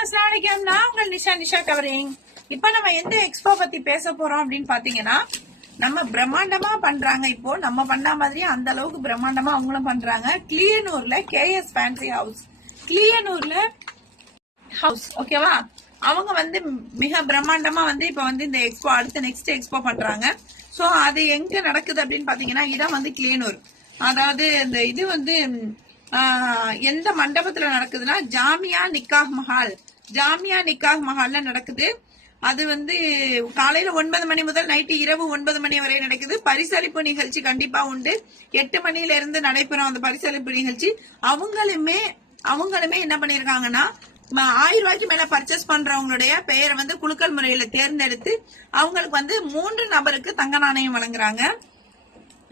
அஸ்ஸலாமுஅலைக்கும். நான் உங்கள் நிஷா கவரிங். இப்ப நம்ம எந்த எக்ஸ்போ பத்தி பேச போறோம் அப்படின்னு பாத்தீங்கன்னா, நம்ம பிரம்மாண்டமா பண்றாங்க. இப்போ நம்ம பண்ண மாதிரி அந்த அளவுக்கு பிரம்மாண்டமா அவங்களும் பண்றாங்க. கிளியனூர்ல கேஎஸ் ஃபேன்சி ஹவுஸ், கிளியனூர்ல ஹவுஸ், ஓகேவா? அவங்க வந்து மிக பிரம்மாண்டமா வந்து இப்ப வந்து இந்த எக்ஸ்போ அடுத்த நெக்ஸ்ட் எக்ஸ்போ பண்றாங்க. சோ அது எங்க நடக்குது அப்படின்னு பாத்தீங்கன்னா, இடம் வந்து கிளியனூர். அதாவது இந்த இது வந்து எந்த மண்டபத்துல நடக்குதுன்னா ஜாமியா நிக்காஹ் மஹால், ஜாமியா நிக்காஹ் மஹால்ல நடக்குது. அது வந்து காலையில 9 மணி முதல் நைட்டு இரவு 9 மணி வரை நடக்குது. பரிசளிப்பு நிகழ்ச்சி கண்டிப்பா உண்டு. 8 மணில இருந்து நடைபெறும் அந்த பரிசளிப்பு நிகழ்ச்சி. அவங்களுமே என்ன பண்ணிருக்காங்கன்னா, 1000 ரூபாய்க்கு மேல பர்ச்சேஸ் பண்றவங்களுடைய பெயரை வந்து குலுக்கல் முறையில தேர்ந்தெடுத்து அவங்களுக்கு வந்து 3 நபருக்கு தங்க நாணயம் வழங்குறாங்க.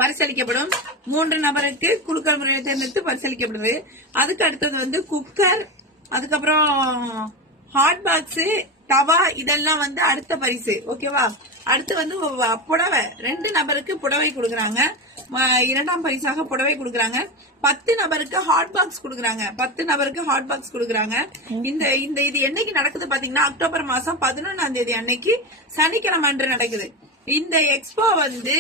பரிசளிக்கப்படும். 3 நபருக்கு குலுக்கல் முறையை தேர்ந்தெடுத்து பரிசளிக்கப்படுது. அதுக்கு அடுத்தது வந்து குக்கர், அதுக்கப்புறம் ஹாட் பாக்ஸ், தவா, இதெல்லாம் வந்து அடுத்த பரிசு, ஓகேவா? அடுத்து வந்து புடவை, 2 நபருக்கு புடவை கொடுக்கறாங்க. 2ஆம் பரிசாக புடவை கொடுக்கறாங்க. 10 நபருக்கு ஹாட் பாக்ஸ் கொடுக்கறாங்க. 10 நபருக்கு ஹாட் பாக்ஸ் கொடுக்கறாங்க. இது என்னைக்கு நடக்குது பாத்தீங்கன்னா, அக்டோபர் மாசம் 11ஆம் தேதி அன்னைக்கு சனிக்கிழமை அன்று நடக்குது. இந்த எக்ஸ்போ வந்து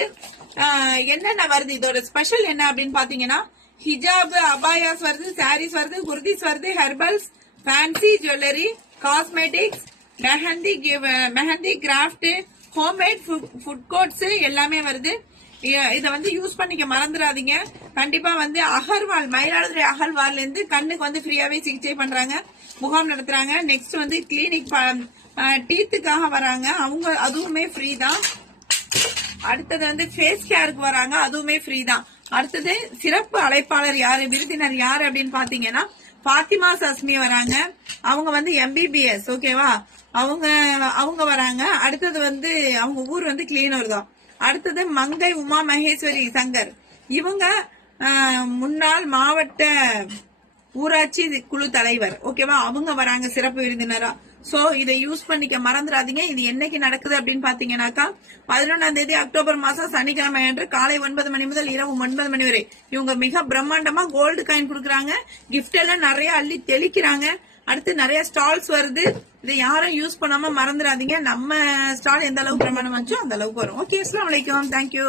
என்னென்ன வருது, இதோட ஸ்பெஷல் என்ன அப்படின்னு பாத்தீங்கன்னா, ஹிஜாப், அபாயாஸ் வருது, சாரீஸ் வருது, குர்திஸ் வருது, herbals, fancy jewellery, cosmetics, mehndi craft, homemade food courts எல்லாமே வருது. இத வந்து யூஸ் பண்ணிக்க மறந்துடாதீங்க. கண்டிப்பா வந்து அகர்வால், மயிலாடுதுறை அகர்வால்ல இருந்து கண்ணுக்கு வந்து ஃப்ரீயாவே சிகிச்சை பண்றாங்க, முகாம் நடத்துறாங்க. நெக்ஸ்ட் வந்து கிளினிக் டீத்துக்காக வராங்க, அவங்க அதுவுமே ஃப்ரீ தான். அடுத்தது வந்து ஃபேஸ் கேருக்கு வராங்க, அதுவுமே ஃப்ரீ தான். அடுத்தது சிறப்பு அழைப்பாளர் யாரு, விருந்தினர் யாரு அப்படின்னு பாத்தீங்கன்னா, பாத்திமா சஸ்மி வராங்க. அவங்க வந்து MBBS, ஓகேவா? அவங்க வராங்க. அடுத்தது வந்து அவங்க ஊர் வந்து கிளியனூர் தான். அடுத்தது மங்கை உமா மகேஸ்வரி சங்கர், இவங்க முன்னாள் மாவட்ட ஊராட்சி குழு தலைவர், ஓகேவா? அவங்க வராங்க சிறப்பு விருந்தினரா. சோ இதை யூஸ் பண்ணிக்க மறந்துடாதீங்க. இது என்னைக்கு நடக்குது அப்படின்னு பாத்தீங்கன்னாக்கா, 11ஆம் தேதி அக்டோபர் மாசம் சனிக்கிழமை அன்று காலை 9 மணி முதல் இரவு 9 மணி வரை இவங்க மிக பிரம்மாண்டமா கோல்டு காயின் கொடுக்கறாங்க. கிஃப்ட் எல்லாம் நிறைய அள்ளி தெளிக்கிறாங்க. அடுத்து நிறைய ஸ்டால்ஸ் வருது. இதை யாரும் யூஸ் பண்ணாம மறந்துடாதீங்க. நம்ம ஸ்டால் எந்த அளவுக்கு பிரம்மாண்டமா இருந்துச்சோ அந்த அளவுக்கு வரும். ஓகே, அஸ்ஸலாமு அலைக்கும். தேங்க்யூ.